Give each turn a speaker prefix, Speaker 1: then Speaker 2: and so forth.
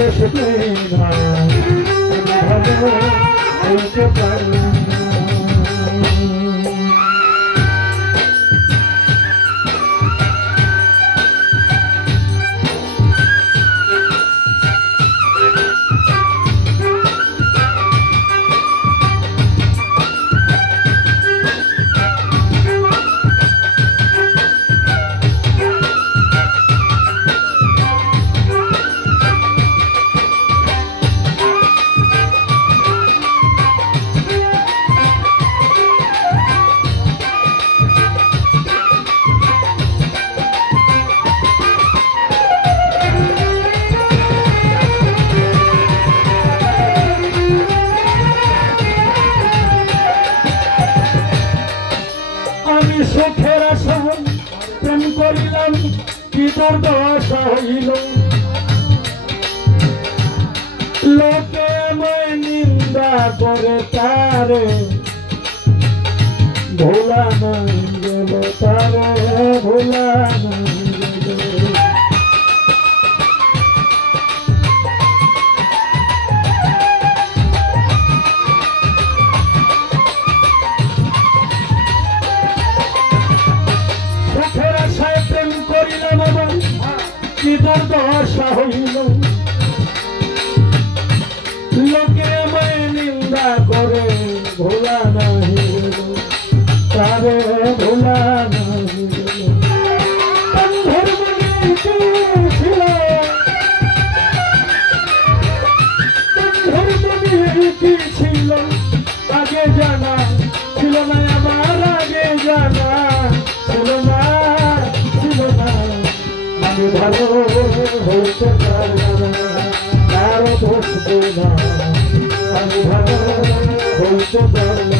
Speaker 1: বেশি না ভালো সুখের আশায় প্রেম করিলাম, কি দুর্দশা হইল। লোকে আমায় নিন্দা করে তারে, ভোলা নাই গেল তারে ভোলা নাই। কি দুর্দশা হইল। লোকে আমায় নিন্দা করে, ভোলা নাহি। তারে ভোলা নাহি। ছিল? আগে জানা ছিল না আমার ভালো হইতে পারলাম না দোষ দেব না আমি ভালো হইতে পারলাম না